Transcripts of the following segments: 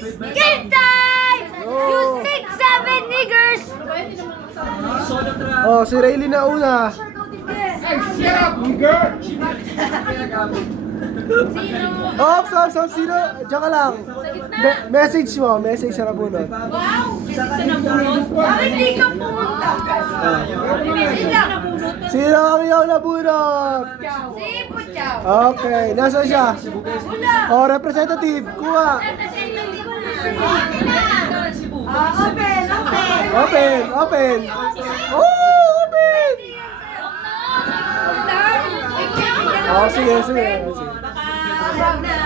Game time! You 6-7 niggers! Oh, si Rayleigh na una. Ops, sino? Diyan ka lang. Message sa nabunod. Bakit hindi ka pumunta? Sino ang iyong nabunod? Si Puchaw. Okay, nasaan siya? Oh, representative, kuha. Open. Oh, open! Oh, sige.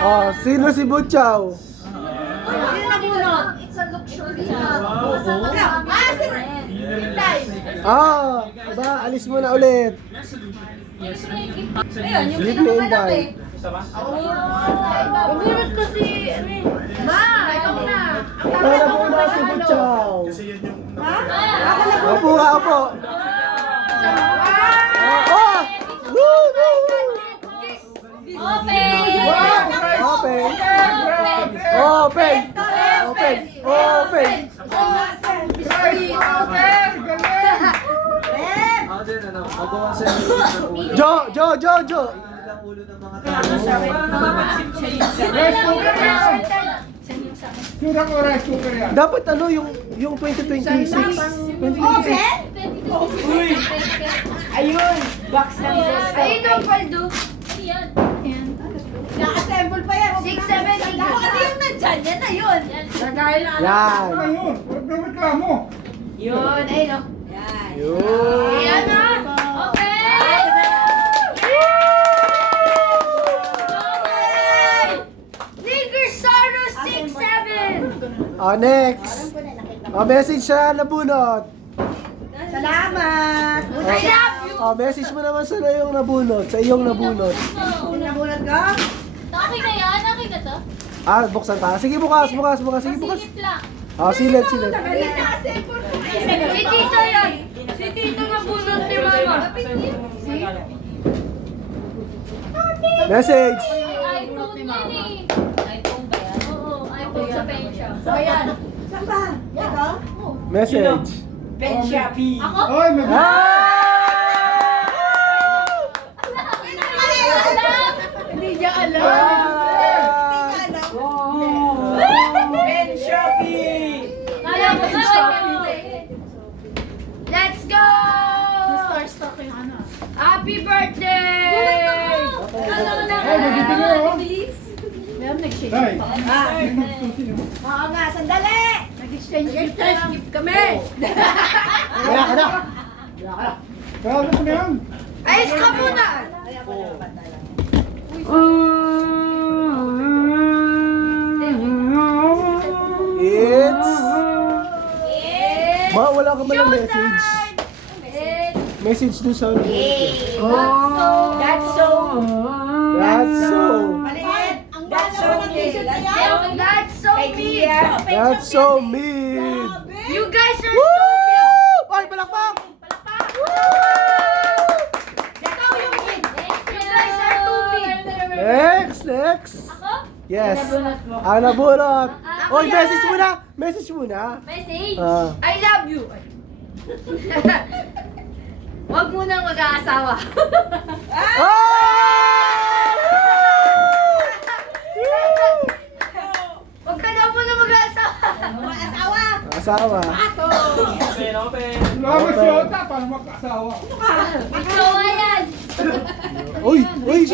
Oh, sino si Butchaw? Ah, ba, alis mo na ulit. Sleep na invite. Nabunod ko si... ikaw na. Wala po na si Butchaw. Opo ka, opo. Oh! Woo! Open! Jo! Dapat ano yung 2026. 2026. Ayun, box ng Zesto. Ayun ang paldo. Na-assemble pa yan. 6-7 niggers. Ano yung nandyan? Yan na yun. Yan. Ayun, huwag na reklamo. Yun, ayun o. Yan. Yun. Ayan na. Okay. Niggersaro 6-7. Oh, next. Oh, message siya nabunot. Salamat. I love you. Oh, message mo naman sa iyong nabunot. Sa iyong nabunot. Pinabunod ka? Akin na yan? Akin na to? Ah, buksan pa. Sige, bukas. Sige, bukas. Silip lang. Oh, silet. Na-assemble ko. Si Tito yan. Si Tito nabunod ni Mama. Message. iPhone yan eh. iPhone ba yan? Oo, iPhone sa pensya. Ayan. Saan ba? Ito? Message. Ben Shopee. Ako? Oy, may Hindi niya alam. Ben Shopee. Kaya mo sa Let's go! Starstruck yung ano. Happy birthday! Ay, nagtitingo ako. Meron nag-shake. Tay, Oo nga, sandali. Nag-exchange gift kami. Kaya ka na. kaya ano na yan? Ayos ka muna! It's... Ma, wala ka man ng message. Message doon sa... That's so. That's so... Maliit. That's so cute. That's so mean! That's so mean. You guys are Woo! so mean! Ay, palakpak! Ikaw yung kid. You guys are too mean! Next. Ako? Yes. Ang nabunot. Oy, message muna. Message muna. Message? I love you! Huwag mo nang mag-aasawa. Huwag ka daw muna mag-aasawa. Mga asawa. Asawa. Ato. Wala mo siyota, paano magkasawa? Jowa yan! Uy! Uy!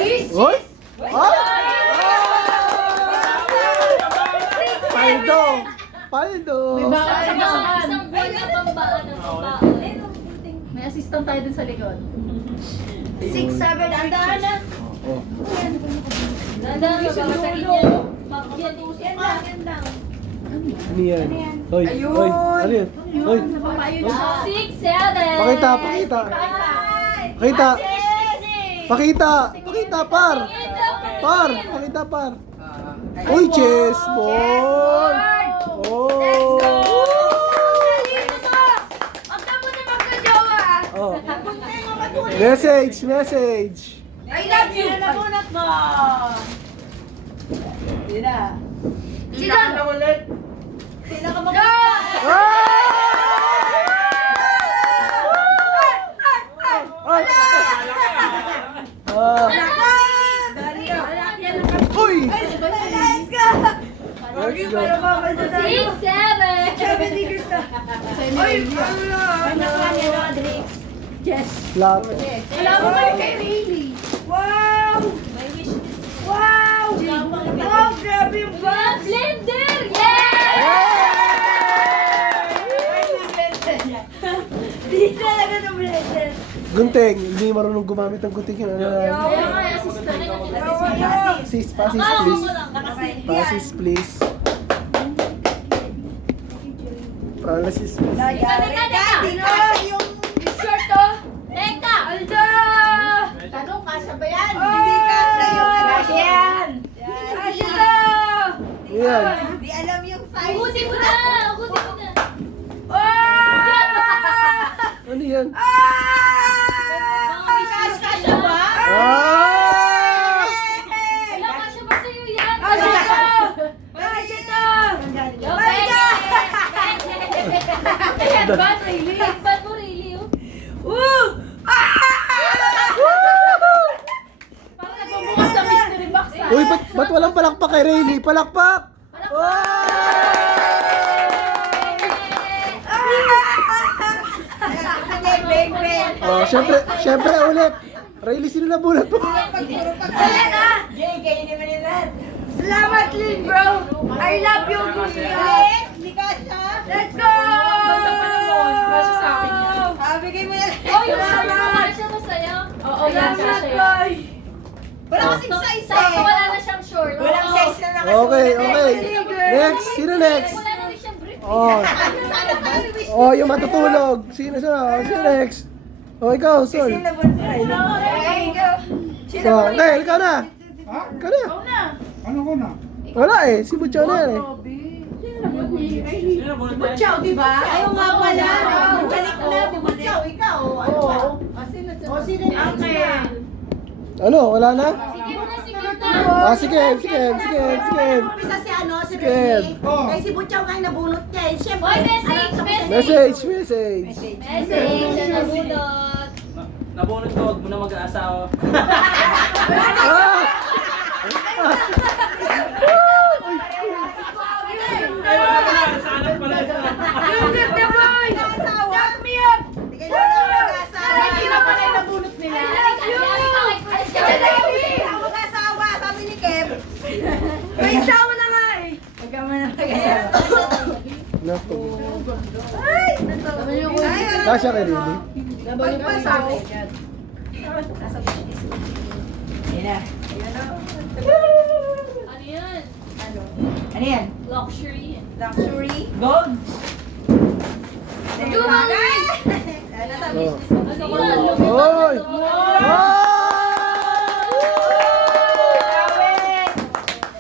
Paldo! Isang buwan na pambaan ng pambaan. May assistant tayo dun sa likod. 6-7 andaan na. Oh. Dandang ka ba masakit yan? Yan lang. Ano yan? Hoy! Hoy! Ano yan? Hoy! 6, 7. Pakita! Par! Pakita, par! Uy, chessboard! Oh! Huwag ka muna magkajowa ah. Oh. Message! I love you! Nabunot mo. Hindi na. Sino? Let's go. 6, 7. Flop. Wala mo kayo kay Rayleigh. Blender! Yeah! Gunting. Hindi marunong gumamit ng gunting yun. Kaya nga, assistant. Assist, passes please. Passes please. Passes please. Teka! Tanong, kasya ba yan? Yan. Hindi alam yung size. Ugutin mo na! Ugutin mo na! Ano yan? Kasya ba? Ah! Wala ka siya ba sa'yo yan? Yo, Headband, Rayleigh. Headband mo, Rayleigh, oh. Parang nagbubukas sa mystery box. Uy, ba't walang palakpak kay Rayleigh? Palakpak! Oh, syempre ulit. Rayleigh, sino nabunot mo? Salamat, Lin, bro. I love you, Kuya. Let's go! Kasya sa akin yan. Bigay mo na. Oh, yung shirt mo, kasya mo sa'yo? Oo, yan, kasya Salamat, yan. boy. Wala kasing size Sakto, wala na siyang short. Walang Oo. size na Okay. Next, sino next? Wala na rin siyang brief. Oh. Oh, yung matutulog. Sino next? Oh, ikaw, Sol. There you go. So, okay, ikaw na. Ha? Ikaw na. Ano ko na? Wala eh, si Butcho na yan eh. Butchaw, di ba? Ayaw nga pala. Balik na, Butchaw, ikaw. Ano ba? O, sino na? Ano, wala na? Sige mo na, sige na. Ah, sige. Isa si ano, si Sige. Rayleigh. Oh. Kaya si Butchaw nga yung nabunot niya. Eh, siyempre. Oy, message! Message. Message! Siya nabunot. Nabunod ko, huwag mo na mag-aasawa. Ah! Sana pala ito. You get the boy. Lock me up. Sige na mag-asawa. Hindi na pala yung nabunot nila. I love you. Mag-asawa, sabi ni Kev. May sawa na nga eh. Naku. Ay, Kasya kay Rayleigh. pagpasabi. Ano yan? Ano yan? Luxury. Luxury? Gold! Jewelry! Nasa Oh. business. Ano ko lang? Oy!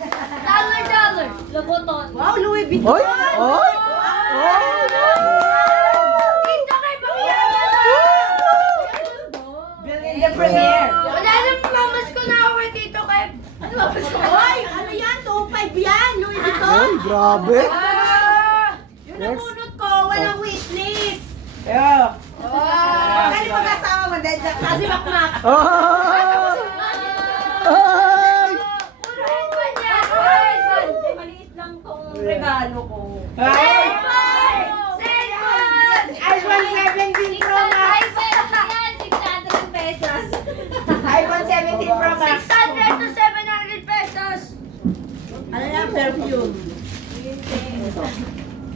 $1. Loboton. Wow, Louis Vuitton. Oy! Oy! Dito kay Pangyaman. In the premiere. Wala nang mamas ko na ako kay Tito Kev. Ano ba? Hoy, ano yan? 2.5 yan, Louis Vuitton. Ay, grabe. Yung Next. nabunot ko, walang witness. Yeah! Ano mag-asawa mo? Dahil kasi makmak. Ah! Ay! Unahin pa niya. Maliit lang tong regalo ko. Cellphone! iPhone 17 Pro Max. pesos. iPhone 17 Pro Max. 600 to 700 pesos. Ano yan? Perfume.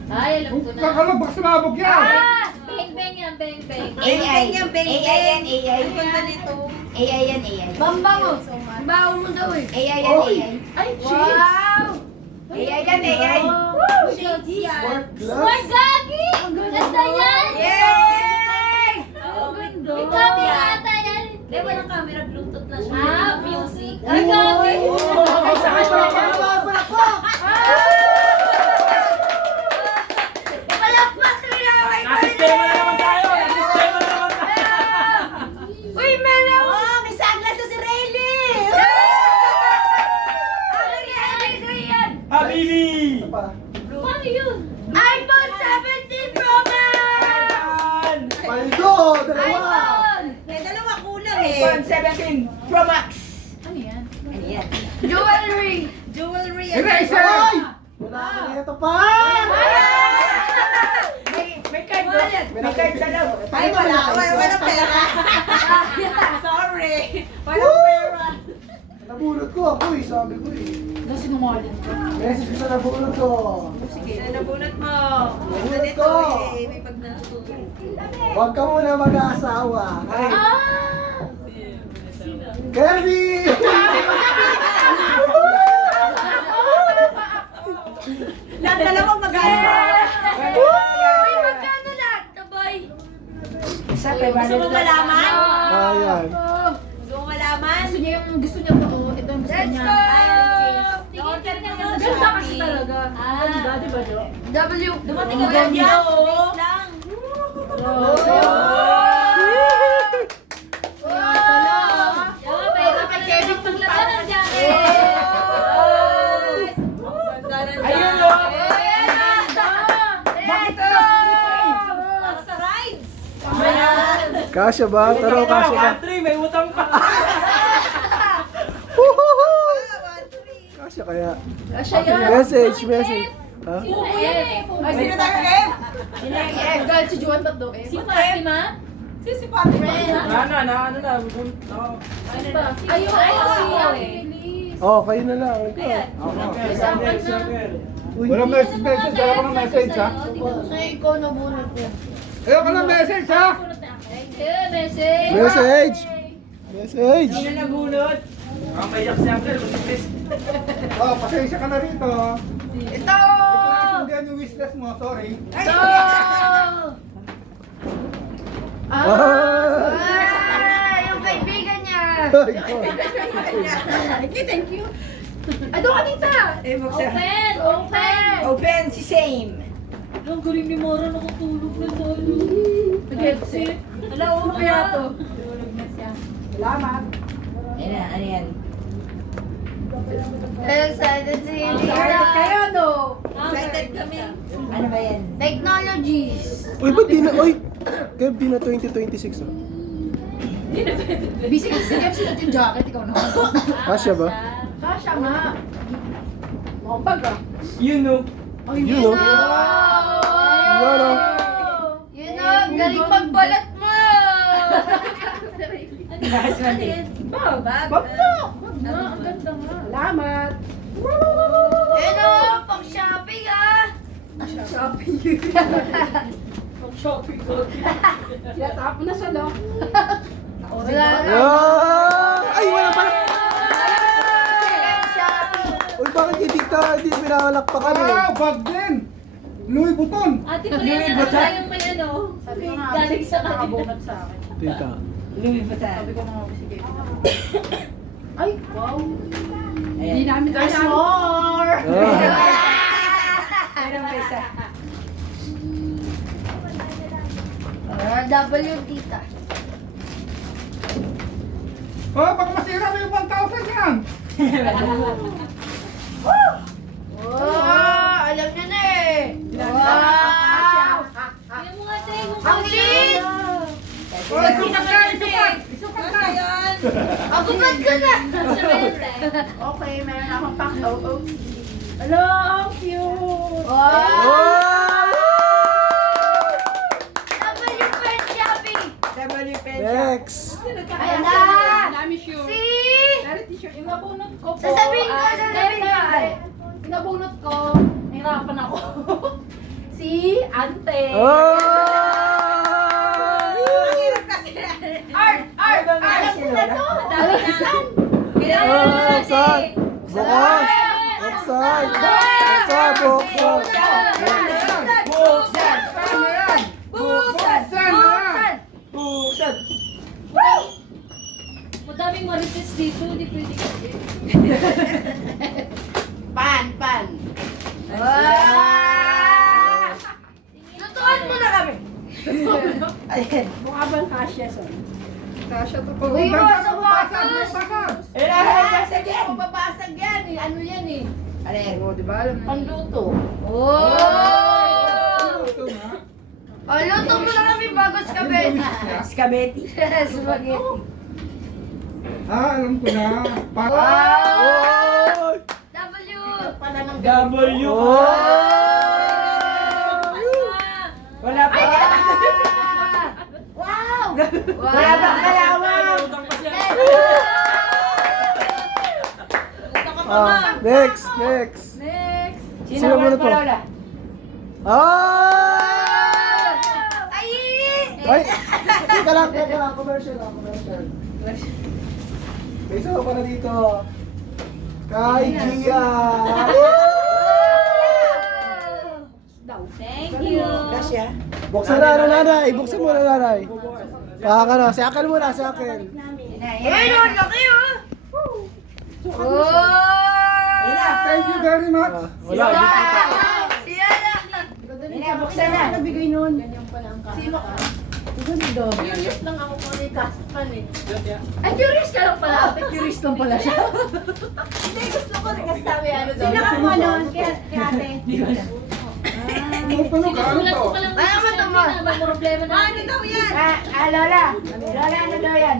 Ay, alam ko na. Kakalabak sa labog yan! Beng-beng yan, beng-beng. AI yan, AI yan, AI. AI yan, AI. Bambango. Bawo mo daw eh. AI yan, AI. Ay, wow! AI yan, AI. Shades yan. Smart Gagi! Ang ganda yan! Yay! Ang ganda. May camera ata yan. Hindi, walang camera. Bluetooth na siya. Ah, music. Ay, Gagi! Palakpak nila kay Nasistema na naman tayo! Nasistema na naman tayo! Uy, meron! Oh, may sunglass na si Rayleigh. Ano yan? Habibi! Paano yun? iPhone 17 Pro Max! Paldo! Dalawa! May dalawa kulang eh. iPhone 17 Pro Max. Ano yan? Ano yan? Jewelry! Jewelry. Eraser! Ay! Ito pa! May card doon. May card sa loob. Ay, wala pera. Sorry. Walang pera. Nabunod ko ako eh, sabi ko eh. Ano sinungaling ka? Message ko sa nabunod ko. Sige, nabunot mo. Nabunod ko. May pagnato. Huwag ka muna mag-aasawa. Ay. Kirby! Lahat dalawang mag-asawa. Uy, magkano lahat? Tabay. Gusto mo malaman? Ayan. Gusto mo malaman? Gusto niya po. Ito ang gusto Let's niya. go! Na-order niya sa Ganda kasi Shopee. talaga. Diba, Jo? W. Dumating agad yan. Please lang. Pero kay Kevin paglatan ng jacket. Ayun o. Para sa rides. Kasya ba? Taro, kasya ba? Country, may utang pa. Kasya kaya? Kasya yan. Message. Ha? Ay, sino tayo, Kev? Sino yung Kev? Galit si Juan ba't daw eh? Si Fatima? Si Fatima? Ano na. Ayun, si Oh, kayo na lang. Ikaw. Uy. Walang message. Wala ka ng message, ha? Ay, ikaw na muna po. Ayaw ka ng message, ha? Message. Message. Sino nabunot? Ang mayak si Uncle. Mag-test. Oh, pasensya ka na rito. Ito! Hindi yung wishlist mo, sorry. Ay, Yung kaibigan niya. thank you. Ay, doon ka tita. Eh, buksan. Open. Open, si Same. Ang galing ni Mara nakatulog na sa ano. Nag-headset. Wala, ulo kaya to. Salamat. Ayan, ano yan? Excited si Excited kayo, Lita. no? Excited kami. Ano ba yan? Technologies. Uy, ba't di na? Uy! Kev, di na 2026 ah. Busy kasi si MC na yung jacket. Ikaw na. Kasya ba? Kasha nga. Mukhang ah. You know. You know. Yan ah. Yun o, galing magbalat mo. Last one din. Wag na. Ang ganda nga. Salamat. Yun o, pang shopping ah. Shopping ko. Yatap na siya no. Wala na. Ay, wala pala! Uy, bakit hindi ka hindi pinawalak pa kami? Ah, bag din! Louis Vuitton! Ate ko yan na tayong may ano. Sabi ko nga, galing sa nakabungat sa akin. Tita. Louis Vuitton. Sabi ko nga si Kevin. Ay, wow. Ayan. Hindi namin guys more. Meron pa isa. W tita. Oh, baka masira mo yung 1,000 yan! Oh, alam niyo na eh. Wow. Tingnan mo nga tayo. Ang liit. Oh, isukat ka! Isukat ka! Agubad ka na. Okay, meron akong pang OOC. Hello, ang cute. Wow. W pen shopping. W pen. Next! Ayan na. Dami shoe. Si. Pero t-shirt, yung nabunot ko po. Sasabihin ko, ah, sasabihin ko. hindi. Yung nabunot ko, nahirapan ako. Si Ante. Oh! Art! Alam ko na to. Dalisan. Oh, saan? Bukas! Buksan! Buksan! Buksan! Buksan! Ano yan? Buksan! Buksan! Buksan! Madaming marites dito, hindi pwede kasi. Pan! Lutuan mo na kami. Ayan. Mukha bang kasya, son? Kasya to po. Uy, Basta sa buksan! wakas. Babasag yan! Mababasag yan eh. Ano yan eh? Ano yan? O, diba? Alam na. Panluto. Oh. Ito na. Oh, luto mo na kami bago skabet. Spaghetti. Spaghetti. Ah, alam ko na. Wow. Oy! W. Pala ng W. Oh! Wala bang kalawang? Utang pa siya. Next. Next. Sino muna to? Ah! Ay! Teka lang. Commercial. May isa pa na dito. Kay Gia! Thank you. Kasya? Buksan na, nanay. Buksan mo na, nanay. Pakaka na. Si Akal muna, si Akal. Ay, no, laki ah! Thank you very much. Wala. Buksan na. Nabigay nun. Ganyan pala ang kaso. Sino ka? Curious lang ako kung ano yung kaspan eh. Ay, curious ka lang pala. Curious lang pala siya. Hindi, gusto ko rin kasi sabi ano daw. Sino ka mo nun? Kaya ate. Tumutunog ka, ano to? Ay, ako naman. Problema na. Ano daw yan? Lola. Lola, ano daw yan?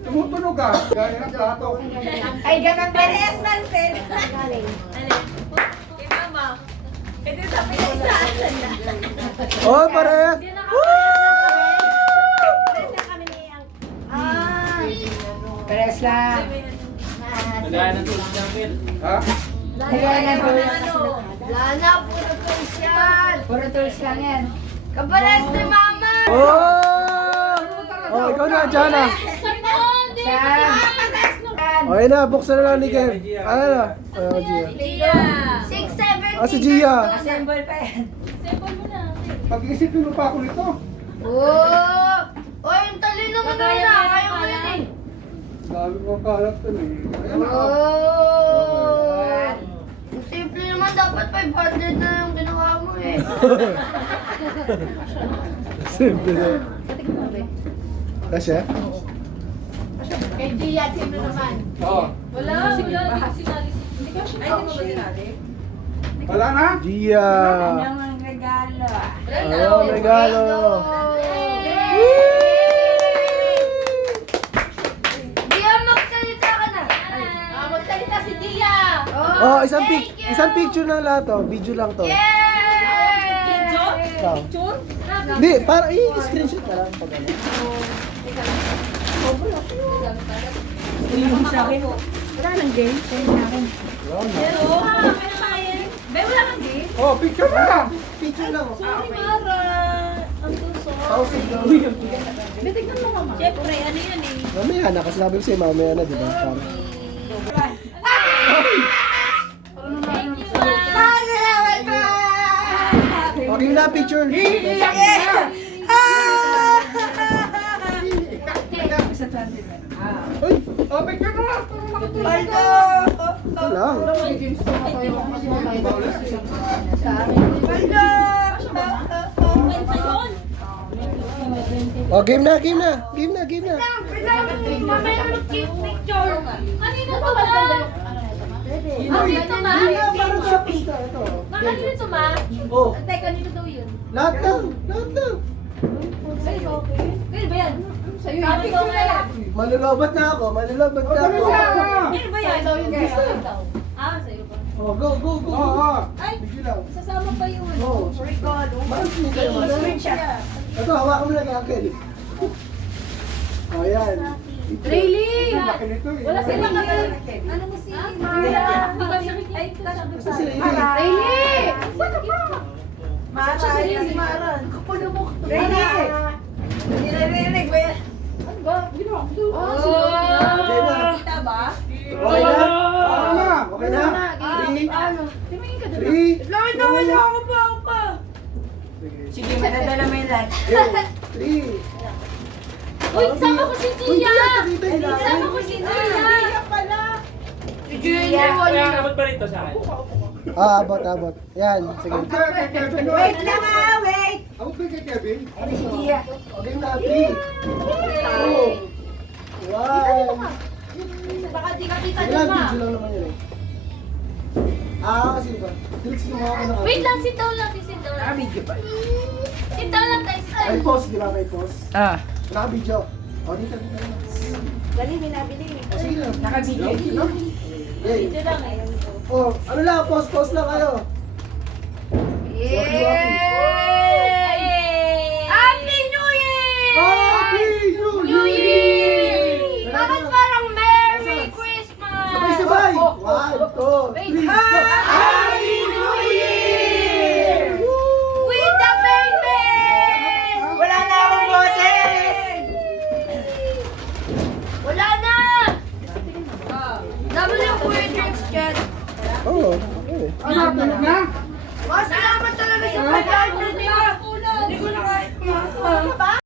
Tumutunog ka. Gaya ng plato. Ay, ganun ba? Parehas natin. Kay mama. Ito sabi niya isa. Oh, pare. Pares lang. Nagaya ng tulog niya, Uncle. Ha? Wala na, puro tools yan. Puro tools lang yan. Kapares ni mama. Oh, ikaw na, Jana. Saan? Oh, yun na. Buksan na lang ni Kev. Ano na? Oh, Gia. Gia. 670. Ah, si Gia. Assemble pa yan. Sample mo na. Pag-iisipin mo pa ako nito. Oh! Oh, yung tali naman na yun ah. Ayaw mo yun eh. Dami ko kalat to eh. Ayan na. Oh! Ang simple naman, dapat 500 na yung ginawa mo eh. Simple na. Kasya? Kay Gia, sino naman? Oo. Wala, hindi ko sinali. Hindi ko Ay, hindi mo ba sinabi? Wala na? Gia. Ang regalo. Oh, regalo. Gia, magsalita ka na. Magsalita si Gia. Oh, isang picture lang lahat to. Video lang to. Picture? Ikaw. Hindi, para i-screenshot ka lang pag ano. Wala nang game. Send na akin. Pero, Be, wala kang gift? Oh, picture na lang. Picture lang. Sorry, Mara. Ang tuso. 1,000 lang. Tignan mo ka, Ma. Siyempre, ano yan eh. Mamaya na, kasi sabi ko sa'yo, mamaya na, di ba? Para. Thank you, Ma. Okay na, picture. Uy, Oh, picture na lang. wala. Oh, game na. Mamaya mag-keep picture. Kanina to, Ma. Ah, dito, Ma. Parang shopping ka, ito. Kanina to, Ma. Oh, Antay, kanina daw yun. lahat lang. Kaya ba yan? Sa'yo yun. Sabi ko nga yan. Manulobat na ako. Dali na. Ano ba yan? Ah, sa'yo pa. Oh, go. Oo. Ay, Video lang. sasama pa yun. Oh, parang sinisayo mo. Ito, hawakan mo na kay Uncle. Oh, yan. Really? Laki nito eh. Wala sila ano mo si Mara? Ay, Basta sila yun. Really? Mara, si Mara. Kapalo mo. Ready? Nire-rinig ba yan? Kita ba? Okay na? Okay na. Okay na? Ano? 3, 2, Lawin na wala ako pa. Sige, madadala mo yung lunch. 3. Uy, sama ko si Gia! Dito yung Sama ko si Gia! Si Gia, Kaya abot pa rito sa akin. Abot. Yan, sige. Wait lang ah, wait! Ako ba kay Kevin? Ano si Gia? Okay na, 3, 2, 1. baka di ka kita Sige lang, naman. video lang naman yun eh. Sino ba? Felix, gumawa ka ng Wait lang, sit down lang. Sit down lang. Video pa. Sit down lang, guys. May pause, di ba? May pause. Ah. Naka-video. O, dito. Dali, may nabili. O, sige lang. Naka-video. Okay. Dito lang eh. O, ano lang, pause lang kayo. Yay! Happy New Year! Happy Oo. Okay. Ano, tulog na? Salamat talaga sa pag-aartist niyo.